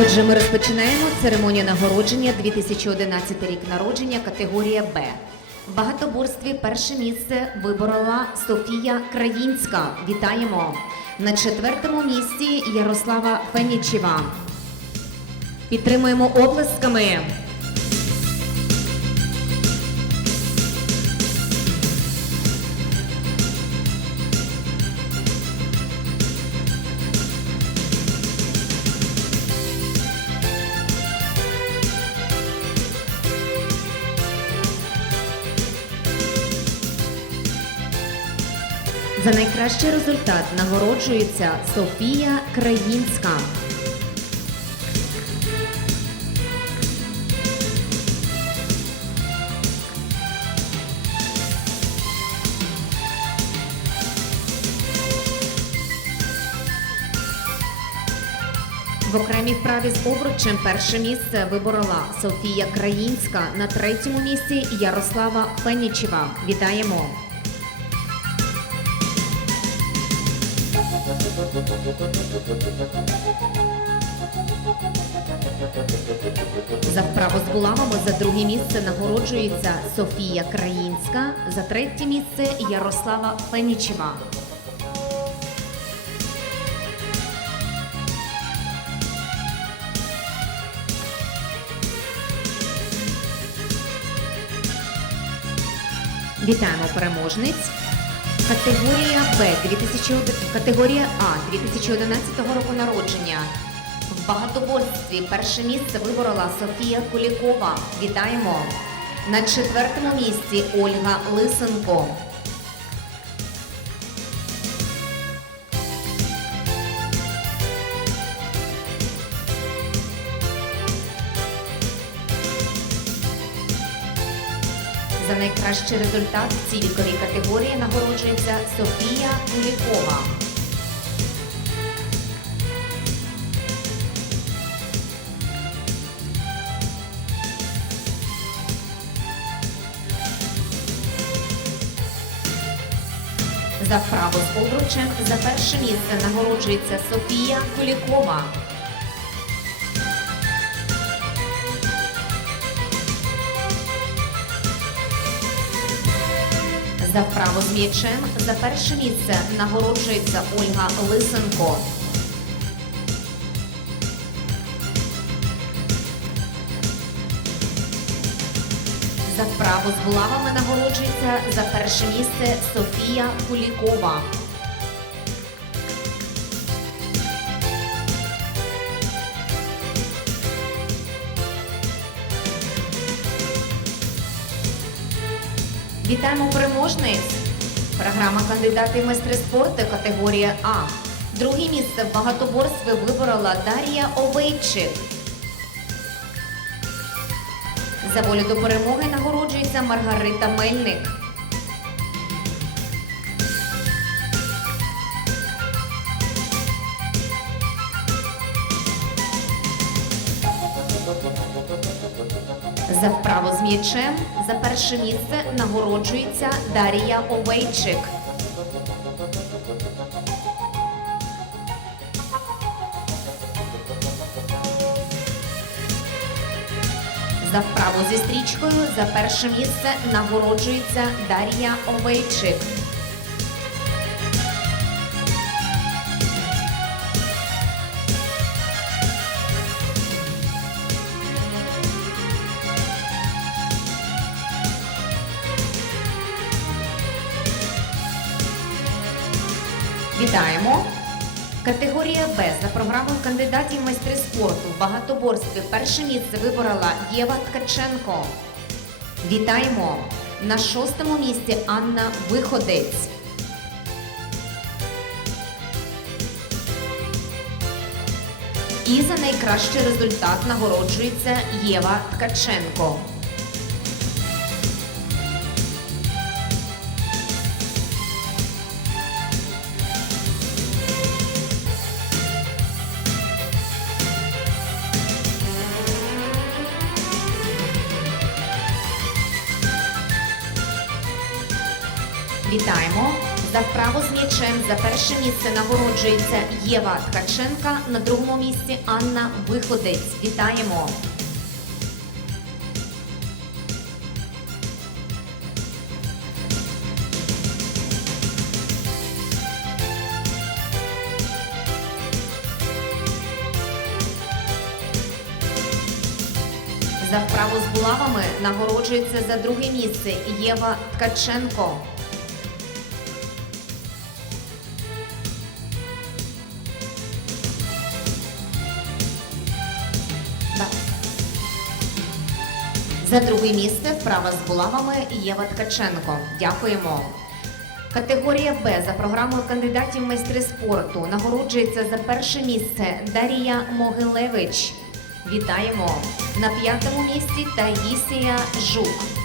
Отже, ми розпочинаємо церемонію нагородження 2011 рік народження категорія Б. В багатоборстві перше місце виборола Софія Країнська. Вітаємо! На четвертому місці Ярослава Фенічева. Підтримуємо оплесками. За найкращий результат нагороджується Софія Країнська. В окремій вправі з обручем перше місце виборола Софія Країнська. На третьому місці Ярослава Фенічева. Вітаємо! За вправу з булавами за друге місце нагороджується Софія Країнська, за третє місце Ярослава Фенічева. Вітаємо переможниць. Категорія Б 2000, категорія А 2011 року народження. В багатоборстві перше місце виборола Софія Кулікова. Вітаємо! На четвертому місці Ольга Лисенко. За найкращий результат в цій віковій категорії нагороджується Софія Кулікова. За вправу з обручем за перше місце нагороджується Софія Кулікова. За вправу з м'ячем за перше місце нагороджується Ольга Лисенко. За вправу з булавами нагороджується за перше місце Софія Кулікова. Вітаємо переможниць! Програма кандидати в майстри спорту категорія А. Друге місце в багатоборстві виборола Дар'я Овейчик. За волю до перемоги нагороджується Маргарита Мельник. За вправу з м'ячем за перше місце нагороджується Дар'я Овейчик. За вправу зі стрічкою за перше місце нагороджується Дар'я Овейчик. Вітаємо! Категорія Б за програмою кандидатів майстри спорту в багатоборстві перше місце виборола Єва Ткаченко. Вітаємо! На шостому місці Анна Виходець. І за найкращий результат нагороджується Єва Ткаченко. Вітаємо! За вправу з м'ячем за перше місце нагороджується Єва Ткаченка. На другому місці Анна Виходець. Вітаємо! За вправу з булавами нагороджується за друге місце Єва Ткаченко. За друге місце вправа з булавами Єва Ткаченко. Дякуємо. Категорія Б за програмою кандидатів майстри спорту нагороджується за перше місце Дарія Могилевич. Вітаємо! На п'ятому місці Таїсія Жук.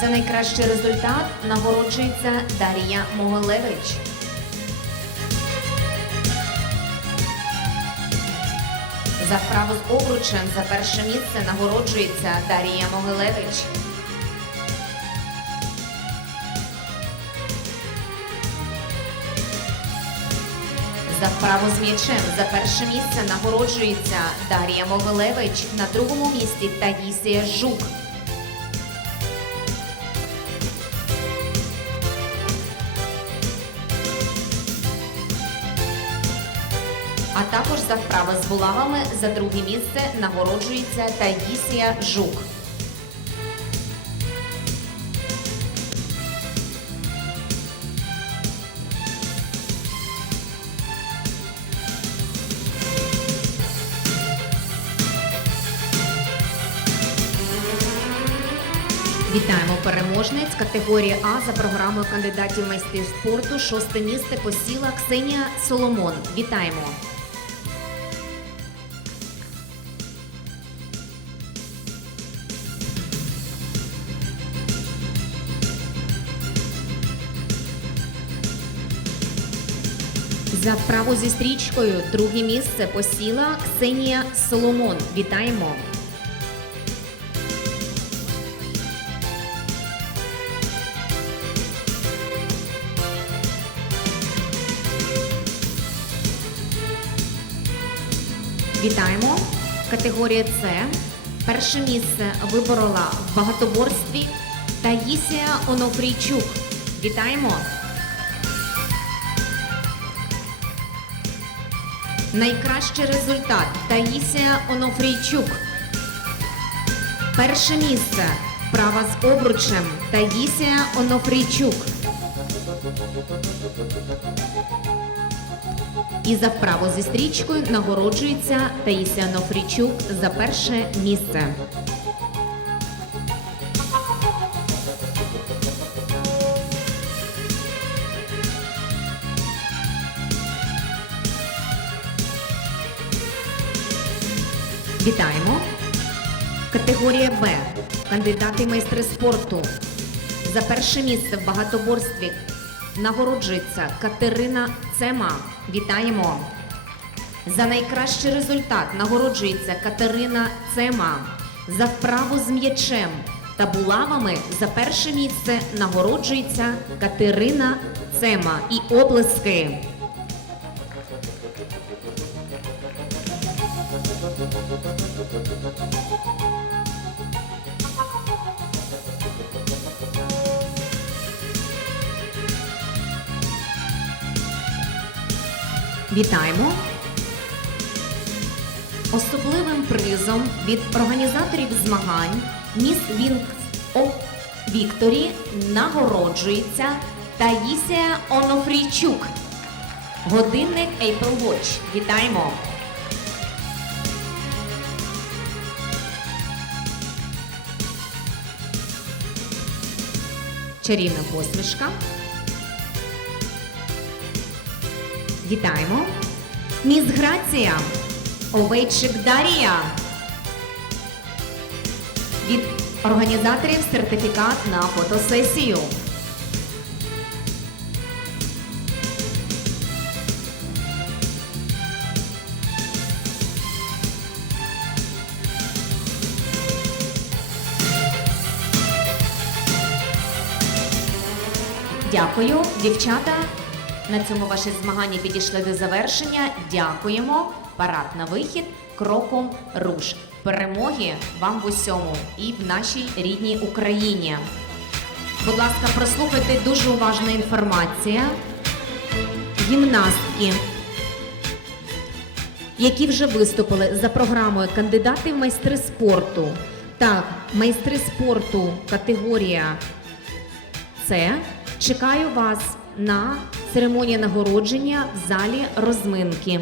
За найкращий результат нагороджується Дарія Могилевич. За вправу з обручем за перше місце нагороджується Дарія Могилевич. За вправу з м'ячем за перше місце нагороджується Дарія Могилевич. На другому місці Таїсія Жук. А також за вправи з булавами за друге місце нагороджується Таїсія Жук. Вітаємо переможниць категорії А за програмою кандидатів майстрів спорту. Шосте місце посіла Ксенія Соломон. Вітаємо! За вправу зі стрічкою друге місце посіла Ксенія Соломон. Вітаємо! Вітаємо! Категорія С. Перше місце виборола в багатоборстві Таїсія Онофрійчук. Вітаємо! Найкращий результат Таїсія Онофрійчук. Перше місце вправа з обручем Таїсія Онофрійчук. І за вправо зі стрічкою нагороджується Таїсія Онофрійчук за перше місце. Вітаємо! Категорія Б. Кандидати майстри спорту. За перше місце в багатоборстві нагороджується Катерина Цема. Вітаємо! За найкращий результат нагороджується Катерина Цема. За вправу з м'ячем та булавами за перше місце нагороджується Катерина Цема. І облески. Вітаємо! Особливим призом від організаторів змагань Міс Вінкс О Вікторі нагороджується Таїсія Онофрійчук. Годинник Apple Watch. Вітаємо! Чарівна посмішка. Вітаємо. Міс Грація. Овейчик Дарія. Від Організаторів сертифікат на фотосесію. Дякую, дівчата. На цьому ваші змагання підійшли до завершення. Дякуємо. Парад на вихід кроком руш. Перемоги вам в усьому і в нашій рідній Україні. Будь ласка, прослухайте дуже уважна інформація. Гімнастки, які вже виступили за програмою кандидати в майстри спорту. Так, майстри спорту категорія це чекаю вас на церемонії нагородження в залі розминки.